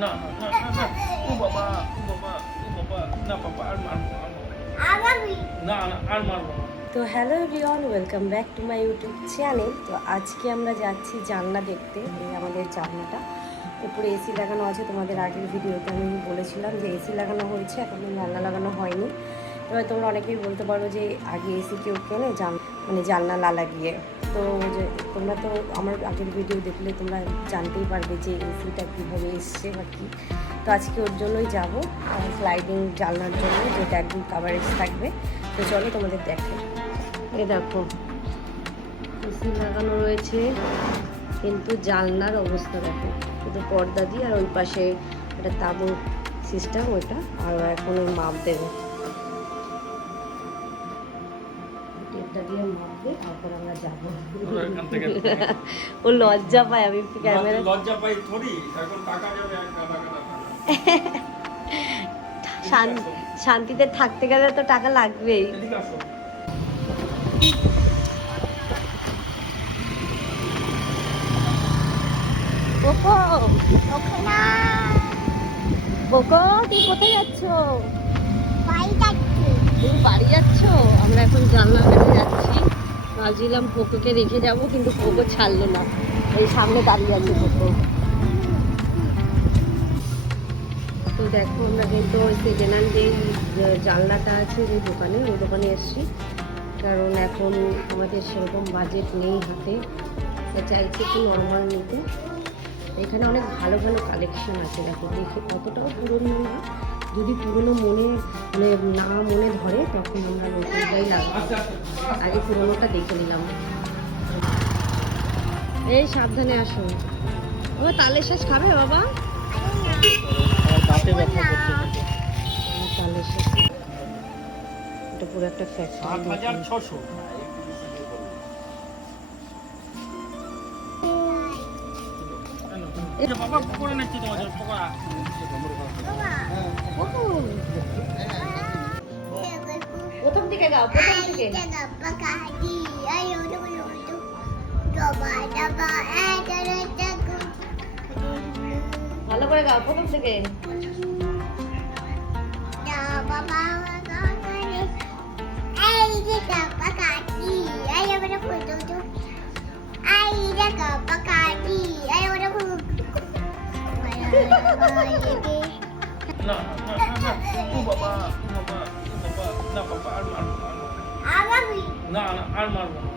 না না না না না ও বাবা ও বাবা ও বাবা না বাবা আর মারবো না না আর মারবো না। তো hello everyone, welcome back to my YouTube channel. তো আজকে আমরা যাচ্ছি জানলা দেখতে। এই আমাদের জানলাটা উপরে এসি লাগানো আছে। তোমাদের আগের ভিডিওতে আমি বলেছিলাম যে এসি লাগানো হয়েছে, এখন জানলা লাগানো হয়নি। এবার তোমরা অনেকেই বলতে পারো যে আগে এসি কেউ কেনে মানে জানলা না লাগিয়ে। তো যে তোমরা তো আমার আগের ভিডিও দেখলে তোমরা জানতেই পারবে যে এসিটা কীভাবে এসছে বা কী। তো আজকে ওর জন্যই যাবো, স্লাইডিং জানলার জন্য, যেটা একদম কাভারেজ থাকবে। তো চলো তোমাদের দেখে। এ দেখো এসি লাগানো রয়েছে, কিন্তু জানলার অবস্থা দেখো, শুধু পর্দা দিয়ে, আর ওই পাশে একটা তাঁবু সিস্টেম ওইটা। আর এখন ওই মাপ দেবে, টেপটা দিয়ে মাপ দিয়ে তারপর আমরা যাবো। ও লজ্জা পায়, আমি ক্যামেরা লজ্জা পাই থোড়ি, এখন টাকা যাবে আর টাকা শান্তিতে থাকতে গেলে তো টাকা লাগবেই। এদিকে আসো। বোকো বোকো, তুমি কোথায় যাচ্ছ? তুমি বাড়ি যাচ্ছ? আমরা এখন জানলার কাছে যাচ্ছি। ভাবছিলাম পোকোকে রেখে যাব, কিন্তু পোকো ছাড়লো না, এই সামনে দাঁড়িয়ে আছে পোকো। তো দেখো আমরা কিন্তু সেকেন্ড হ্যান্ড যে জানলাটা আছে যে দোকানে, ওই দোকানে এসেছি, কারণ এখন আমাদের সেরকম বাজেট নেই হাতে, তো চাইছি একটু নর্মাল নিতে। এখানে অনেক ভালো ভালো কালেকশন আছে, দেখো দেখে অতটাও পুরনো না। যদি পুরনো মানে না মনে ধরে তখন আমরা নতুনটাই লাগবো। আগে পুরোনোটা দেখে নিলাম। এই সাবধানে আসো বাবা, তালের শাঁস খাবে বাবা? দাঁতে ব্যথা করছে। তালের শাঁস এটা পুরো একটা ফ্যাক্টরি। ৭,৬০০। এটা বাবা পকোড়া নাচ্ছি তোমার জন্য, পকোড়া। প্রথম থেকে গাও, প্রথম থেকে ভালো করে গাও, প্রথম থেকে। না না না না ও বাবা ও বাবা ও বাবা না বাবা আর মারবো না না আর মারবো না।